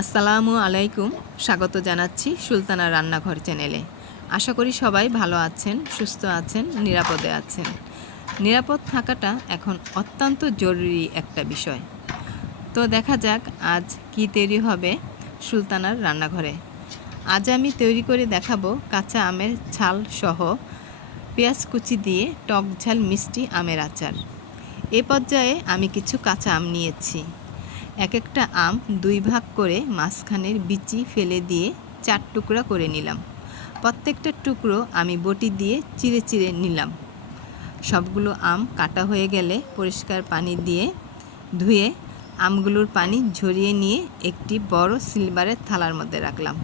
আসসালামু আলাইকুম। স্বাগত জানাচ্ছি সুলতানা রান্নাঘর চ্যানেলে। আশা করি সবাই ভালো আছেন, সুস্থ আছেন, নিরাপদে আছেন। নিরাপদ থাকাটা এখন অত্যন্ত জরুরি একটা বিষয়। তো দেখা যাক আজ কি তৈরি হবে সুলতানার রান্নাঘরে। আজ আমি তৈরি করে দেখাবো কাঁচা আমের ছাল সহ পেঁয়াজ কুচি দিয়ে টক ঝাল মিষ্টি আমের আচার। এ পর্যায়ে আমি কিছু কাঁচা আম নিয়েছি। এক একটা আম 2 ভাগ করে মাঝখানের বিচি ফেলে দিয়ে 4 টুকরা করে নিলাম। প্রত্যেকটা টুকরো আমি বটি দিয়ে চিড়ে চিড়ে নিলাম। সবগুলো আম কাটা হয়ে গেলে পরিষ্কার পানি দিয়ে ধুয়ে আমগুলোর পানি ঝরিয়ে নিয়ে একটি বড় সিলভারের থালার মধ্যে রাখলাম।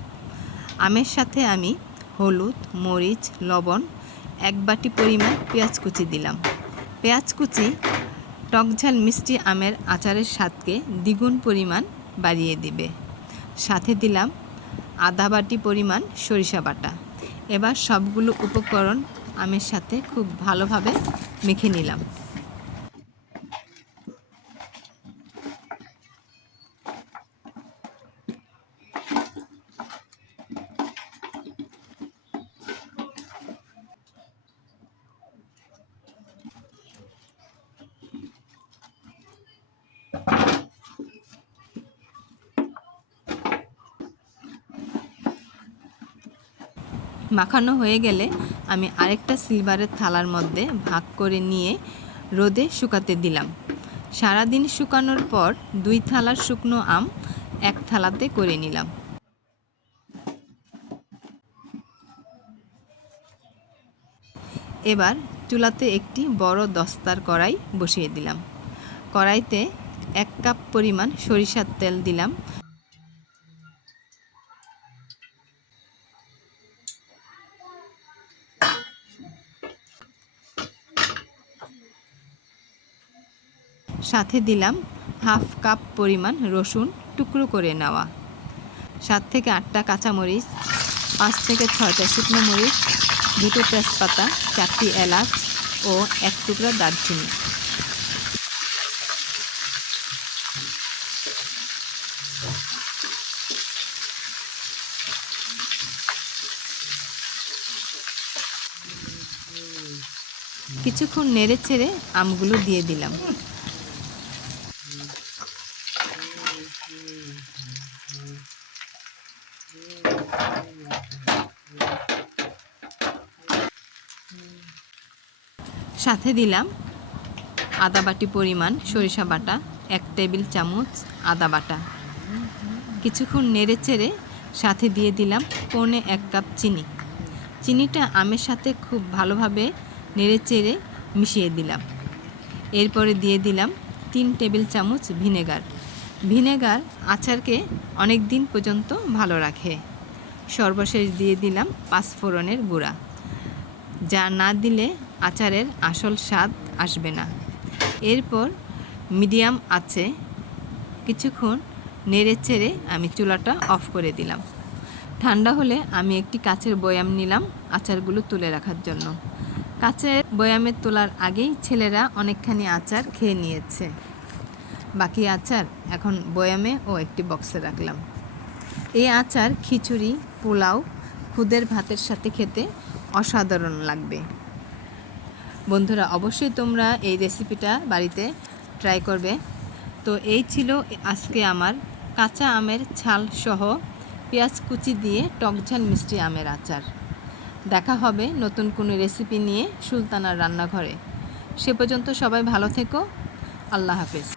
আমের সাথে আমি হলুদ, মরিচ, লবণ, 1 বাটি পরিমাণ পেঁয়াজ কুচি দিলাম। পেঁয়াজ কুচি টকঝাল মিষ্টি আমের আচারের স্বাদকে দ্বিগুণ পরিমাণ বাড়িয়ে দিবে। সাথে দিলাম আধা বাটি পরিমাণ সরিষা বাটা। এবার সবগুলো উপকরণ আমের সাথে খুব ভালোভাবে মেখে নিলাম। মাখানো হয়ে গেলে আমি আরেকটা সিলভারের থালার মধ্যে ভাগ করে নিয়ে রোদে শুকাতে দিলাম। সারাদিন শুকানোর পর 2 থালার শুকনো আম 1 থালাতে করে নিলাম। এবার চুলাতে একটি বড় দস্তার কড়াই বসিয়ে দিলাম। কড়াইতে 1 কাপ পরিমাণ সরিষার তেল দিলাম। সাথে দিলাম হাফ কাপ পরিমাণ রসুন টুকরো করে নেওয়া, 7 থেকে 8টা কাঁচামরিচ, 5 থেকে 6টা শুকনো মরিচ, 2টো তেজপাতা, 4টি এলাচ ও 1 টুকরা দারচিনি। কিছুক্ষণ নেড়ে ছেড়ে আমগুলো দিয়ে দিলাম। সাথে দিলাম আদা বাটি পরিমাণ সরিষা বাটা, 1 টেবিল চামচ আদা বাটা। কিছুক্ষণ নেড়ে চেড়ে সাথে দিয়ে দিলাম পৌনে 1 কাপ চিনি। চিনিটা আমের সাথে খুব ভালোভাবে নেড়ে চেড়ে মিশিয়ে দিলাম। এরপরে দিয়ে দিলাম 3 টেবিল চামচ ভিনেগার। ভিনেগার আচারকে অনেক দিন পর্যন্ত ভালো রাখে। সর্বশেষ দিয়ে দিলাম 5 ফোড়নের গুঁড়া, যা না দিলে আচারের আসল স্বাদ আসবে না। এরপর মিডিয়াম আঁচে কিছুক্ষণ নেড়ে চেড়ে আমি চুলাটা অফ করে দিলাম। ঠান্ডা হলে আমি একটি কাচের বয়াম নিলাম আচারগুলো তুলে রাখার জন্য। কাচের বয়ামে তোলার আগেই ছেলেরা অনেকখানি আচার খেয়ে নিয়েছে। বাকি আচার এখন বয়ামে ও একটি বক্সে রাখলাম। এই আচার খিচুড়ি, পোলাও, খুদের ভাতের সাথে খেতে অসাধারণ লাগবে। বন্ধুরা, অবশ্যই তোমরা এই রেসিপিটা বাড়িতে ট্রাই করবে। তো এই ছিল আজকে আমার কাঁচা আমের ছাল সহ পেঁয়াজ কুচি দিয়ে টকঝাল মিষ্টি আমের আচার। দেখা হবে নতুন কোনো রেসিপি নিয়ে সুলতানার রান্নাঘরে। সে পর্যন্ত সবাই ভালো থেকো। আল্লাহ হাফেজ।